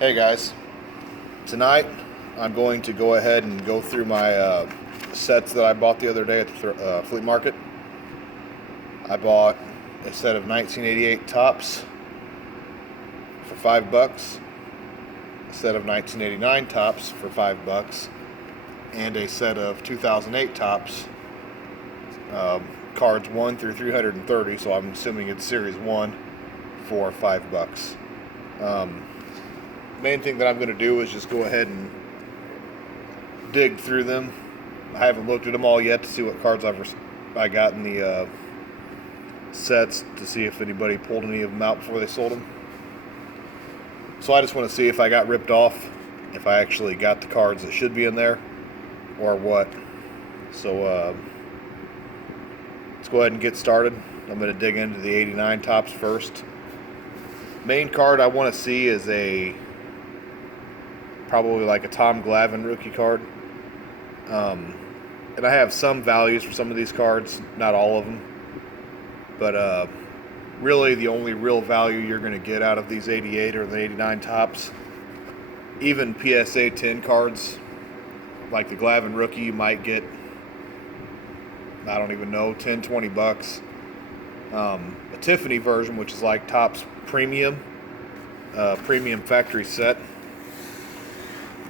Hey guys, tonight I'm going to go ahead and go through my sets that I bought the other day at the flea market. I bought a set of 1988 tops for $5, a set of 1989 tops for $5, and a set of 2008 tops, cards 1 through 330, so I'm assuming it's Series 1, for $5. Main thing that I'm going to do is just go ahead and dig through them. I haven't looked at them all yet to see what cards I got in the sets, to see if anybody pulled any of them out before they sold them. So I just want to see if I got ripped off, if I actually got the cards that should be in there, or what. So let's go ahead and get started. I'm going to dig into the 89 tops first. Main card I want to see is probably like a Tom Glavine rookie card. And I have some values for some of these cards, not all of them. But really the only real value you're going to get out of these 88 or the 89 tops, even PSA 10 cards, like the Glavine rookie, you might get, I don't even know, 10, 20 bucks. A Tiffany version, which is like Topps premium factory set,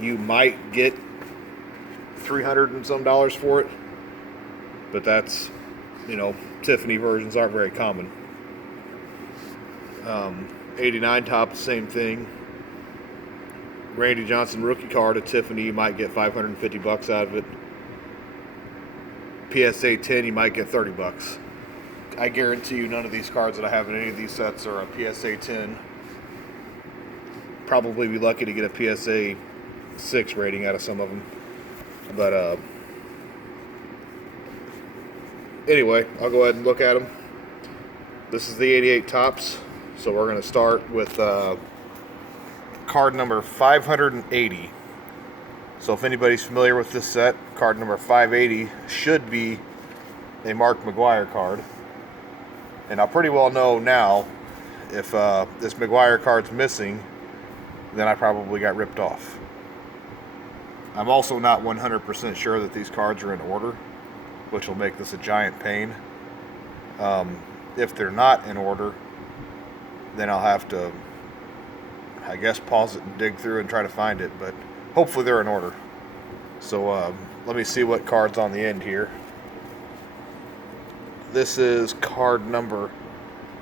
you might get $300 and some for it, but that's, Tiffany versions aren't very common. 89 top, same thing. Randy Johnson rookie card at Tiffany, you might get 550 bucks out of it. PSA 10, you might get 30 bucks. I guarantee you none of these cards that I have in any of these sets are a PSA 10. Probably be lucky to get a PSA 6 rating out of some of them. But anyway, I'll go ahead and look at them. This is the 88 tops, so we're going to start with card number 580. So if anybody's familiar with this set, card number 580 should be a Mark McGwire card. And I'll pretty well know now if this McGwire card's missing, then I probably got ripped off. I'm also not 100% sure that these cards are in order, which will make this a giant pain. If they're not in order, then I'll have to, I guess, pause it and dig through and try to find it, but hopefully they're in order. So let me see what card's on the end here. This is card number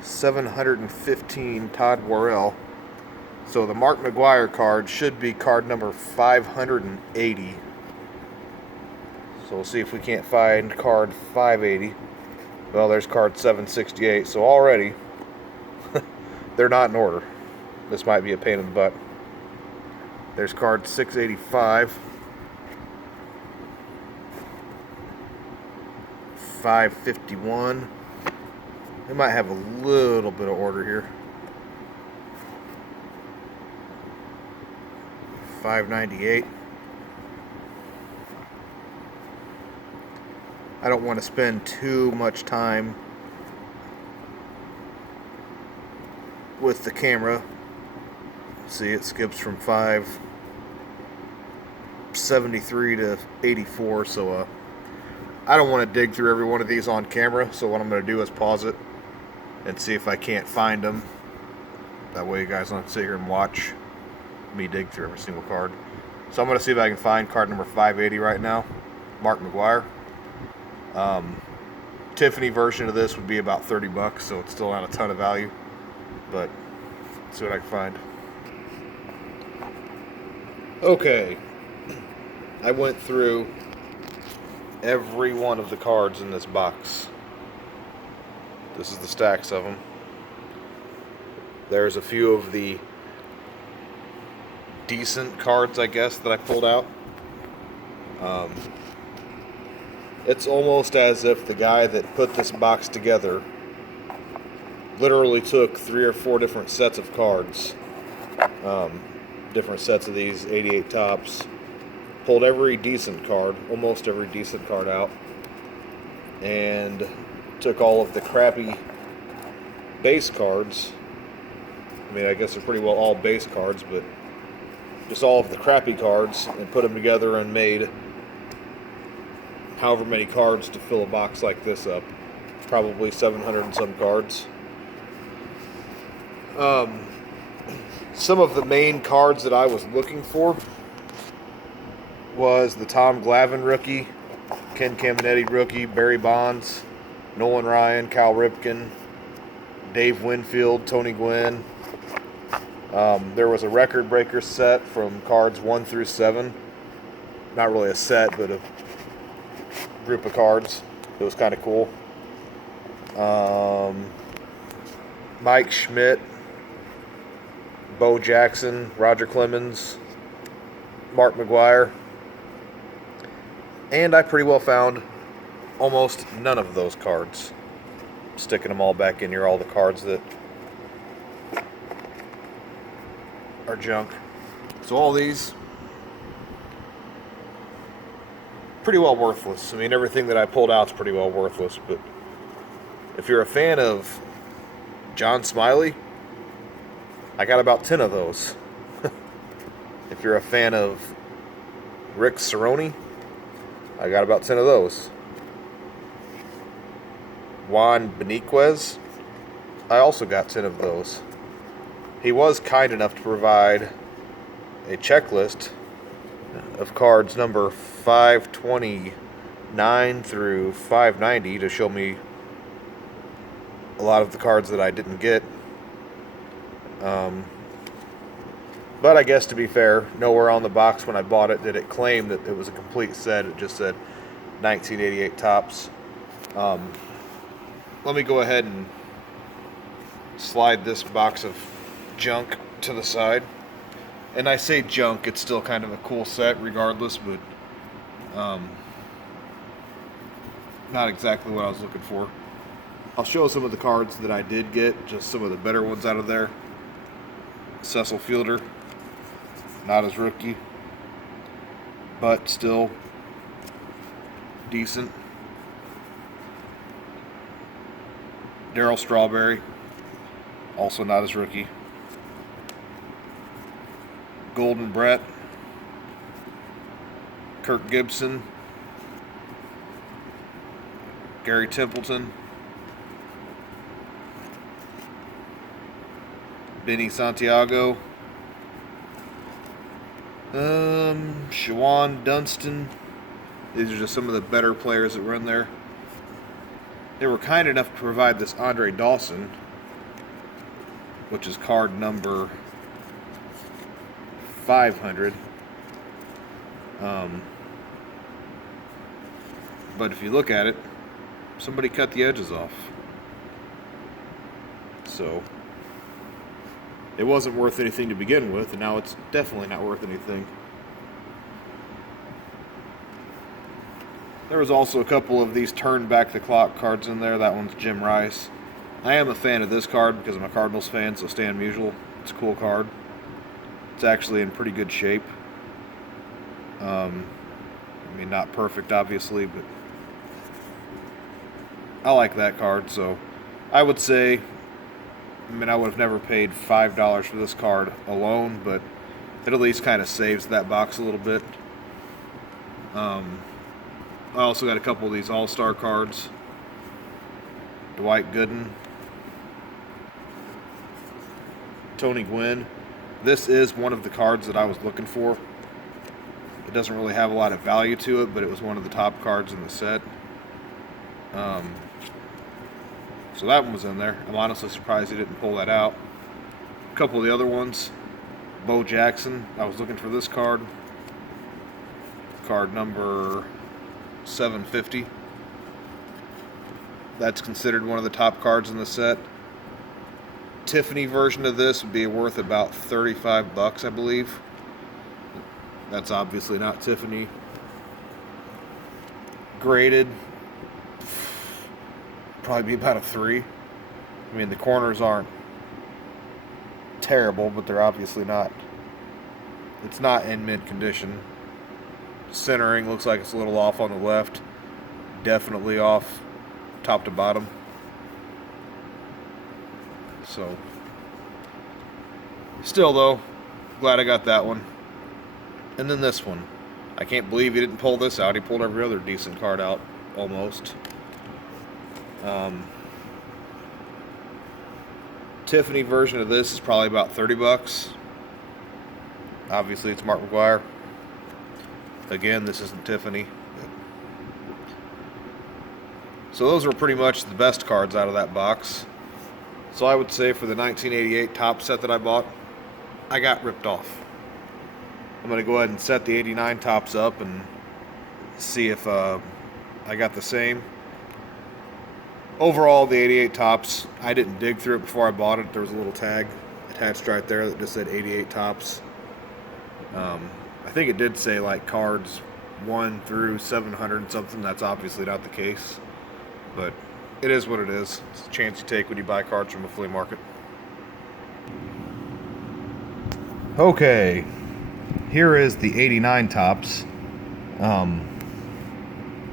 715, Todd Worrell. So the Mark McGwire card should be card number 580. So we'll see if we can't find card 580. Well, there's card 768. So already, they're not in order. This might be a pain in the butt. There's card 685. 551. We might have a little bit of order here. 598. I don't want to spend too much time with the camera. See, it skips from 573 to 84, so I don't want to dig through every one of these on camera, so what I'm going to do is pause it and see if I can't find them. That way you guys don't have to sit here and watch me dig through every single card. So I'm going to see if I can find card number 580 right now, Mark McGwire. Tiffany version of this would be about 30 bucks, so it's still not a ton of value, but let's see what I can find. Okay, I went through every one of the cards in this box. This is the stacks of them. There's a few of the decent cards, I guess, that I pulled out. It's almost as if the guy that put this box together literally took 3 or 4 different sets of cards, different sets of these 88 tops, pulled every decent card, almost every decent card out, and took all of the crappy base cards. I mean, I guess they're pretty well all base cards, but just all of the crappy cards and put them together and made however many cards to fill a box like this up. Probably 700 and some cards. Some of the main cards that I was looking for was the Tom Glavine rookie, Ken Caminetti rookie, Barry Bonds, Nolan Ryan, Cal Ripken, Dave Winfield, Tony Gwynn. There was a record breaker set from cards 1 through 7. Not really a set, but a group of cards. It was kind of cool. Mike Schmidt, Bo Jackson, Roger Clemens, Mark McGwire. And I pretty well found almost none of those cards. Sticking them all back in here, all the cards that are junk. So all these, pretty well worthless. I mean, everything that I pulled out is pretty well worthless, but if you're a fan of John Smiley, I got about 10 of those. If you're a fan of Rick Cerrone, I got about 10 of those. Juan Beniquez, I also got 10 of those. He was kind enough to provide a checklist of cards number 529 through 590 to show me a lot of the cards that I didn't get. But I guess to be fair, nowhere on the box when I bought it did it claim that it was a complete set. It just said 1988 Topps. Let me go ahead and slide this box of junk to the side. And I say junk, it's still kind of a cool set regardless, but not exactly what I was looking for. I'll show some of the cards that I did get, just some of the better ones out of there. Cecil Fielder, not his rookie, but still decent. Darryl Strawberry, also not his rookie. Golden Brett, Kirk Gibson, Gary Templeton, Benny Santiago, Shawan Dunston. These are just some of the better players that were in there. They were kind enough to provide this Andre Dawson, which is card number 500. But if you look at it, somebody cut the edges off. So it wasn't worth anything to begin with, and now it's definitely not worth anything. There was also a couple of these turn back the clock cards in there. That one's Jim Rice. I am a fan of this card because I'm a Cardinals fan, so Stan Musial. It's a cool card. It's actually in pretty good shape. I mean, not perfect, obviously, but I like that card, so I would say, I mean, I would have never paid $5 for this card alone, but it at least kind of saves that box a little bit. I also got a couple of these All-Star cards. Dwight Gooden, Tony Gwynn. This is one of the cards that I was looking for. It doesn't really have a lot of value to it, but it was one of the top cards in the set. So that one was in there. I'm honestly surprised he didn't pull that out. A couple of the other ones. Bo Jackson. I was looking for this card. Card number 750. That's considered one of the top cards in the set. Tiffany version of this would be worth about $35, I believe. That's obviously not Tiffany. Graded, probably be about a 3. I mean, the corners aren't terrible, but they're obviously not. It's not in mint condition. Centering looks like it's a little off on the left. Definitely off top to bottom. So, still though, glad I got that one. And then this one. I can't believe he didn't pull this out. He pulled every other decent card out, almost. Tiffany version of this is probably about 30 bucks. Obviously, it's Mark McGuire. Again, this isn't Tiffany. So those were pretty much the best cards out of that box. So I would say for the 1988 top set that I bought, I got ripped off. I'm going to go ahead and set the 89 tops up and see if I got the same. Overall, the 88 tops, I didn't dig through it before I bought it. There was a little tag attached right there that just said 88 tops. I think it did say like cards 1 through 700 and something. That's obviously not the case, but it is what it is. It's a chance you take when you buy cards from a flea market. Okay, here is the 89 tops.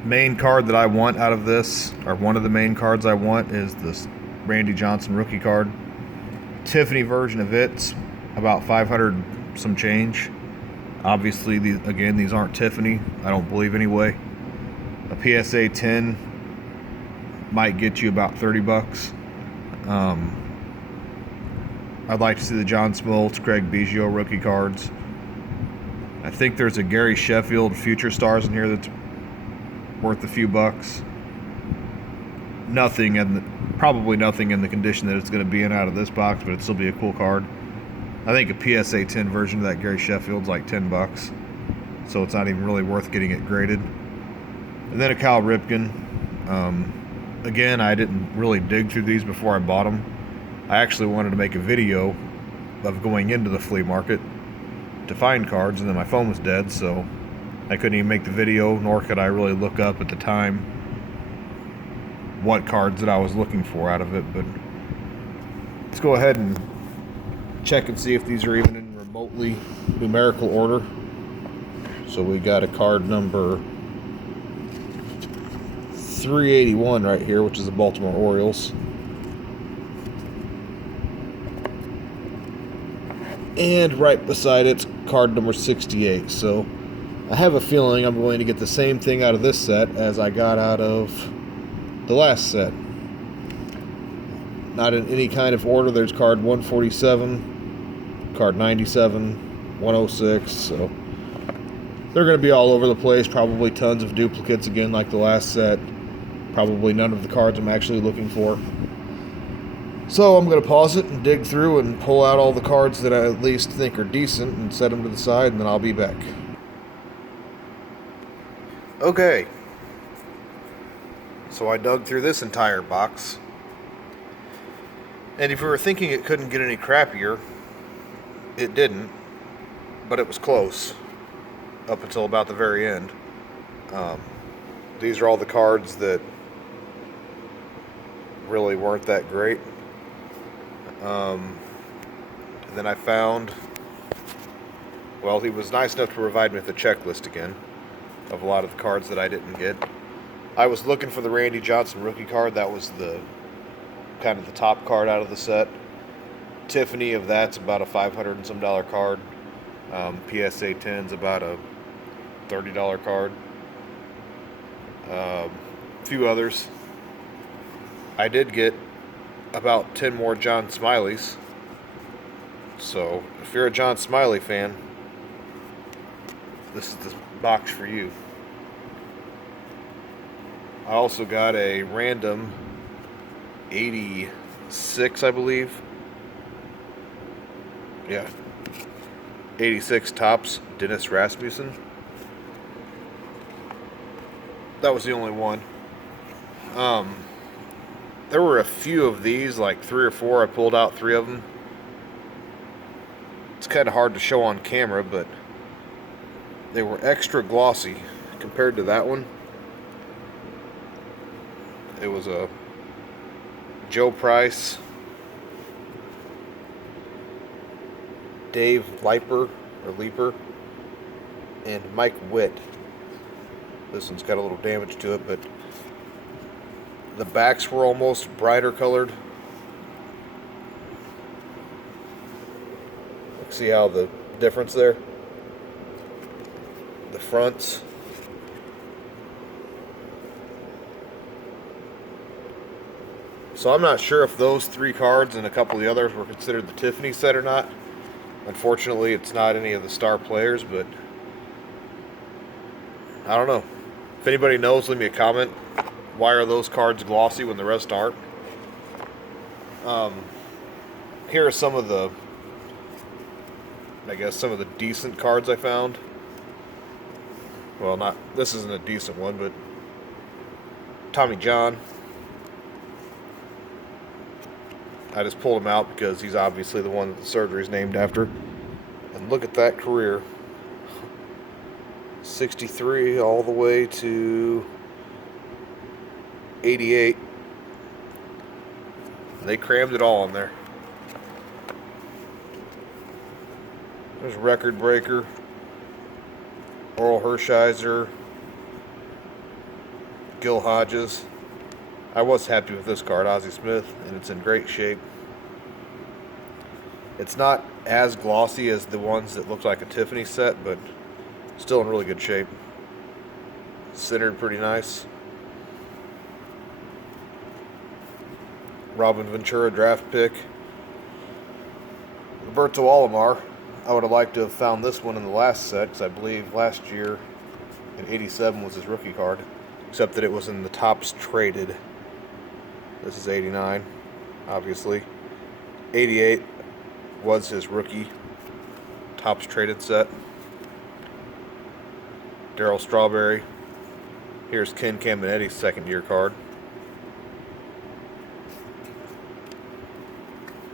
Main card that I want out of this, or one of the main cards I want, is this Randy Johnson rookie card. Tiffany version of it's about 500 some change. Obviously, these aren't Tiffany, I don't believe anyway. A PSA 10 might get you about 30 bucks. I'd like to see the John Smoltz, Craig Biggio rookie cards. I think there's a Gary Sheffield Future Stars in here that's worth a few bucks. Probably nothing in the condition that it's going to be in out of this box, but it'd still be a cool card. I think a PSA 10 version of that Gary Sheffield's like 10 bucks, so it's not even really worth getting it graded. And then a Cal Ripken. Again, I didn't really dig through these before I bought them. I actually wanted to make a video of going into the flea market to find cards, and then my phone was dead, so I couldn't even make the video, nor could I really look up at the time what cards that I was looking for out of it. But let's go ahead and check and see if these are even in remotely numerical order. So we got a card number 381 right here, which is the Baltimore Orioles. And right beside it's card number 68. So I have a feeling I'm going to get the same thing out of this set as I got out of the last set. Not in any kind of order. There's card 147, card 97, 106. So they're going to be all over the place. Probably tons of duplicates again like the last set. Probably none of the cards I'm actually looking for. So I'm going to pause it and dig through and pull out all the cards that I at least think are decent and set them to the side, and then I'll be back. Okay, so I dug through this entire box, and if you were thinking it couldn't get any crappier, it didn't, but it was close up until about the very end. These are all the cards that really weren't that great. And then I found, well, he was nice enough to provide me with a checklist again of a lot of the cards that I didn't get. I was looking for the Randy Johnson rookie card. That was the kind of the top card out of the set. Tiffany of that's about a $500 and some card. PSA 10's about a $30 card. A few others. I did get about 10 more John Smileys. So if you're a John Smiley fan, this is the box for you. I also got a random 86, I believe. Yeah. 86 tops, Dennis Rasmussen. That was the only one. There were a few of these, like 3 or 4. I pulled out 3 of them. It's kind of hard to show on camera, but they were extra glossy compared to that one. It was a Joe Price, Dave Leeper, and Mike Witt. This one's got a little damage to it, but the backs were almost brighter colored. See how the difference there? the fronts. So I'm not sure if those 3 cards and a couple of the others were considered the Tiffany set or not. Unfortunately, it's not any of the star players, but I don't know. If anybody knows, leave me a comment. Why are those cards glossy when the rest aren't? Here are some of the, I guess, some of the decent cards I found. Well, not, this isn't a decent one, but Tommy John. I just pulled him out because he's obviously the one that the surgery is named after. And look at that career. 63 all the way to 88. They crammed it all in there. There's Record Breaker, Oral Hershiser, Gil Hodges. I was happy with this card, Ozzie Smith, and it's in great shape. It's not as glossy as the ones that look like a Tiffany set, but still in really good shape. Centered pretty nice. Robin Ventura draft pick. Roberto Alomar. I would have liked to have found this one in the last set, because I believe last year in 87 was his rookie card, except that it was in the Topps traded. This is 89, obviously. 88 was his rookie Topps traded set. Darryl Strawberry. Here's Ken Caminetti's second year card.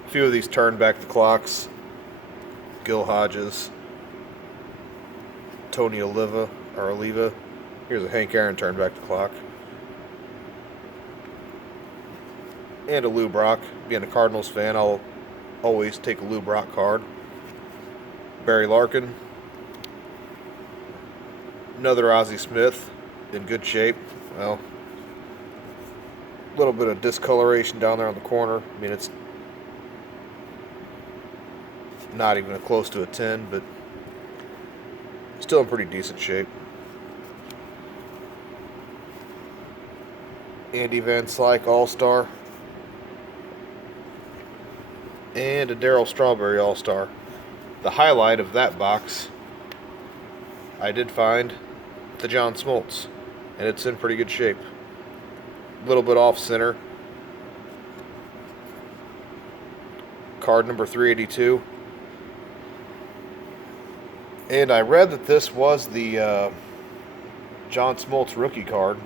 A few of these turned back the clocks. Gil Hodges. Tony Oliva. Here's a Hank Aaron turned back the clock. And a Lou Brock. Being a Cardinals fan, I'll always take a Lou Brock card. Barry Larkin. Another Ozzie Smith in good shape. Well, a little bit of discoloration down there on the corner. I mean, it's not even close to a 10, but still in pretty decent shape. Andy Van Slyke All-Star. And a Darryl Strawberry All-Star. The highlight of that box, I did find the John Smoltz, and it's in pretty good shape. A little bit off center. Card number 382. And I read that this was the John Smoltz rookie card.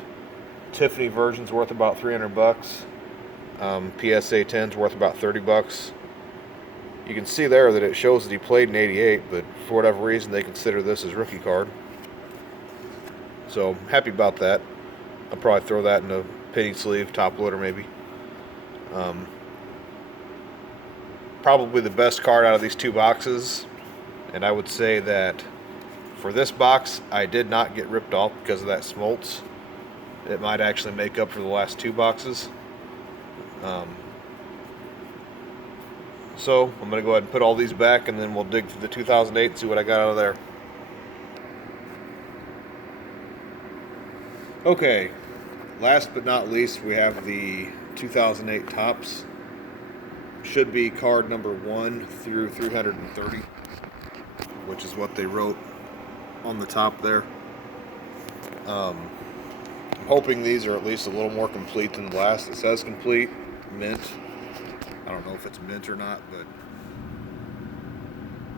Tiffany version's worth about $300. PSA 10's worth about $30. You can see there that it shows that he played in 88, but for whatever reason they consider this his rookie card. So happy about that. I'll probably throw that in a penny sleeve, top loader maybe. Probably the best card out of these 2 boxes. And I would say that for this box, I did not get ripped off because of that Smoltz. It might actually make up for the last 2 boxes. So I'm going to go ahead and put all these back, and then we'll dig through the 2008 and see what I got out of there. Okay, last but not least, we have the 2008 Topps. Should be card number 1 through 330, which is what they wrote on the top there. I'm hoping these are at least a little more complete than the last. It says complete, mint. I don't know if it's mint or not, but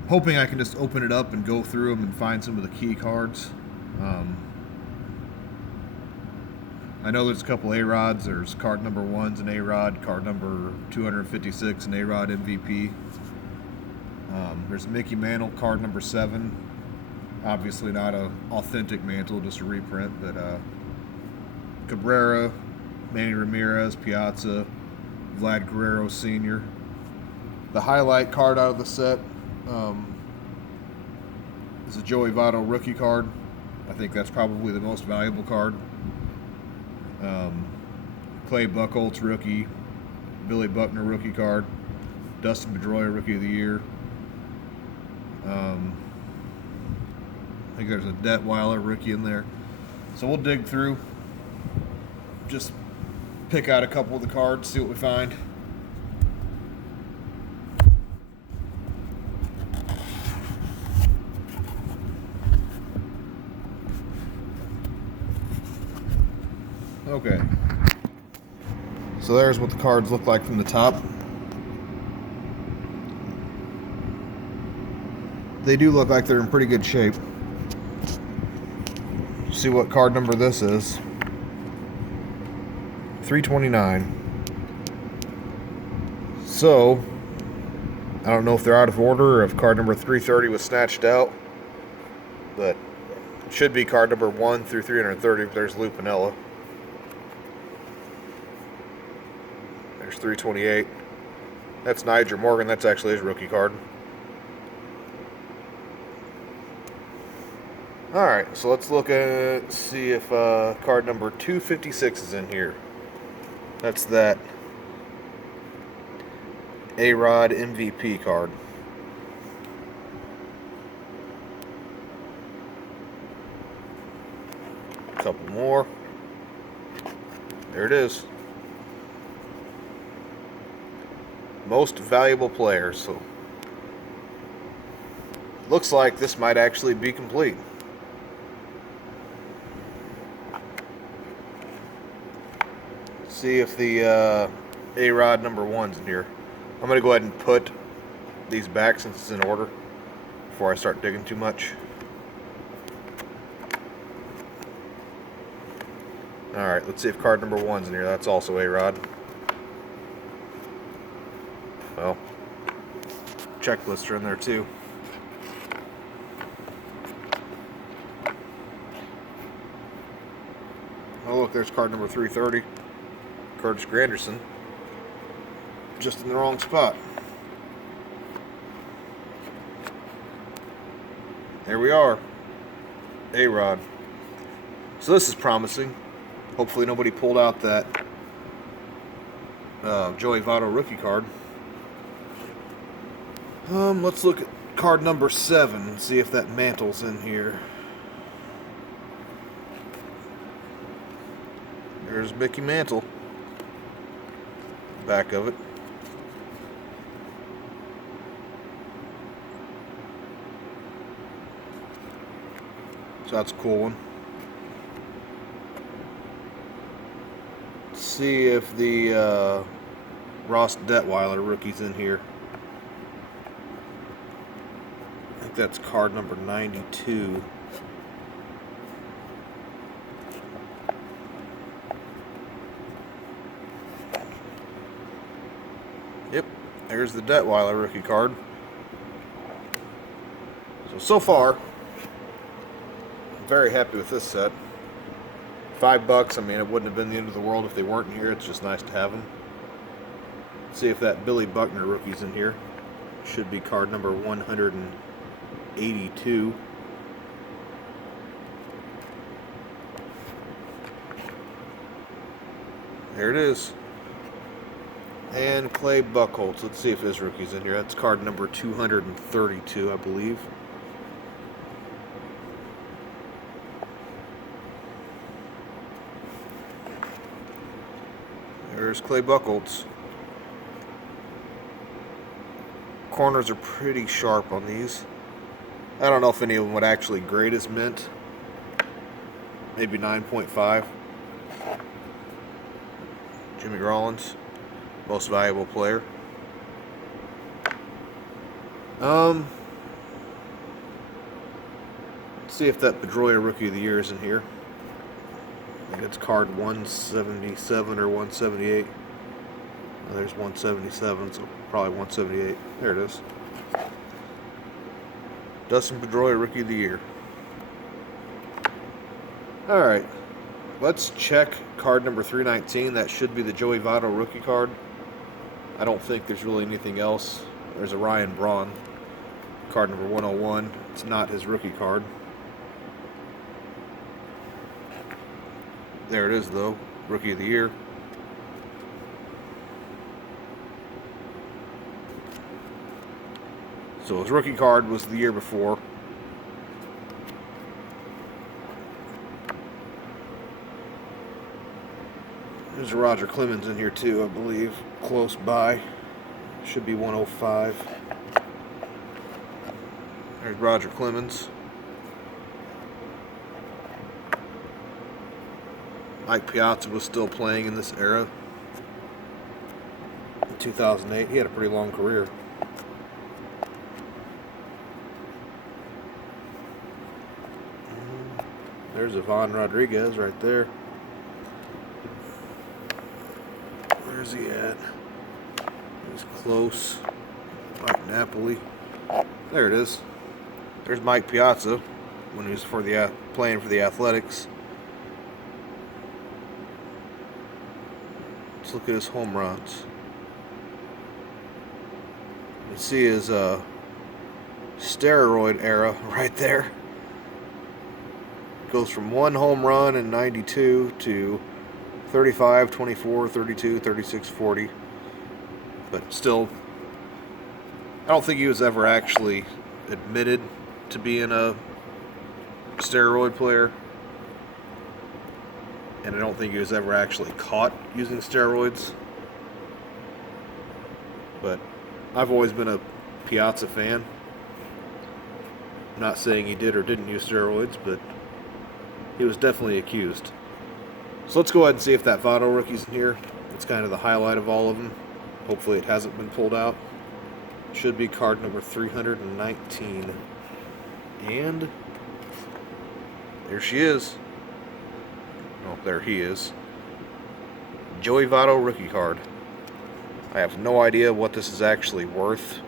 hoping I can just open it up and go through them and find some of the key cards. I know there's a couple A-Rods. There's card number 1's an A-Rod, card number 256 an A-Rod MVP. There's Mickey Mantle, card number 7. Obviously not a authentic Mantle, just a reprint, but Cabrera, Manny Ramirez, Piazza, Vlad Guerrero Sr. The highlight card out of the set is a Joey Votto rookie card. I think that's probably the most valuable card. Clay Buchholz rookie, Billy Buckner rookie card, Dustin Pedroia rookie of the year. I think there's a Detweiler rookie in there. So we'll dig through, just pick out a couple of the cards, see what we find. Okay. So there's what the cards look like from the top. They do look like they're in pretty good shape. See what card number this is. 329. So, I don't know if they're out of order or if card number 330 was snatched out, but it should be card number 1 through 330 if there's Lupinella. There's 328. That's Niger Morgan. That's actually his rookie card. Alright, so let's look at, see if card number 256 is in here. That's that A-Rod MVP card. A couple more. There it is. Most valuable player. So looks like this might actually be complete. See if the A-Rod number 1's in here. I'm going to go ahead and put these back since it's in order before I start digging too much. Alright, let's see if card number 1's in here. That's also A-Rod. Well, checklists are in there too. Oh look, there's card number 330. Curtis Granderson. Just in the wrong spot. There we are. A-Rod. So this is promising. Hopefully nobody pulled out that Joey Votto rookie card. Let's look at card number 7 and see if that Mantle's in here. There's Mickey Mantle. Back of it. So that's a cool one. Let's see if the Ross Detweiler rookie's in here. I think that's card number 92. Yep, there's the Detweiler rookie card. So far, I'm very happy with this set. $5, I mean, it wouldn't have been the end of the world if they weren't here. It's just nice to have them. Let's see if that Billy Buckner rookie's in here. Should be card number 182. There it is. And Clay Buchholz. Let's see if his rookie's in here. That's card number 232, I believe. There's Clay Buchholz. Corners are pretty sharp on these. I don't know if any of them would actually grade as mint. Maybe 9.5. Jimmy Rollins, most valuable player. Let's see if that Pedroia Rookie of the Year is in here. I think it's card 177 or 178. Oh, there's 177, so probably 178. There it is. Dustin Pedroia Rookie of the Year. Alright, let's check card number 319. That should be the Joey Votto rookie card. I don't think there's really anything else. There's a Ryan Braun, card number 101. It's not his rookie card. There it is, though. Rookie of the Year. So his rookie card was the year before. There's a Roger Clemens in here too, I believe, close by. Should be 105. There's Roger Clemens. Mike Piazza was still playing in this era. In 2008, he had a pretty long career. There's Ivan Rodriguez right there. Where's he at? He's close. Mike Napoli. There it is. There's Mike Piazza when he was playing for the Athletics. Let's look at his home runs. You can see his steroid era right there. Goes from 1 home run in 92 to 35, 24, 32, 36, 40. But still, I don't think he was ever actually admitted to being a steroid player. And I don't think he was ever actually caught using steroids. But I've always been a Piazza fan. I'm not saying he did or didn't use steroids, but he was definitely accused. So let's go ahead and see if that Votto rookie's in here. It's kind of the highlight of all of them. Hopefully it hasn't been pulled out. Should be card number 319. And there she is. Oh, there he is. Joey Votto rookie card. I have no idea what this is actually worth.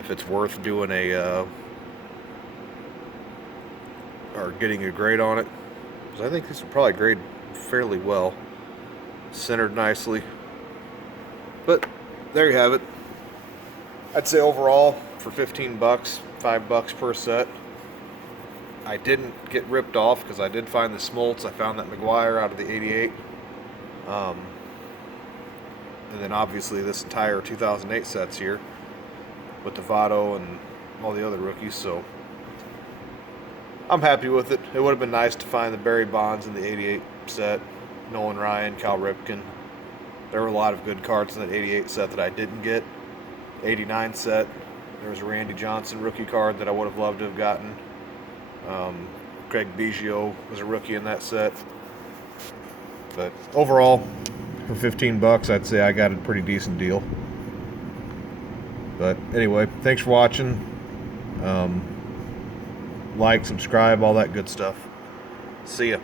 If it's worth doing or getting a grade on it. Because I think this would probably grade fairly well. Centered nicely. But there you have it. I'd say overall for 15 bucks, $5 per set. I didn't get ripped off because I did find the Smoltz. I found that McGuire out of the 88. And then obviously this entire 2008 set's here with the Votto and all the other rookies. So I'm happy with it. It would have been nice to find the Barry Bonds in the 88 set. Nolan Ryan, Cal Ripken. There were a lot of good cards in that 88 set that I didn't get. 89 set, there was a Randy Johnson rookie card that I would have loved to have gotten. Craig Biggio was a rookie in that set. But overall, for 15 bucks, I'd say I got a pretty decent deal. But anyway, thanks for watching. Like, subscribe, all that good stuff. See ya.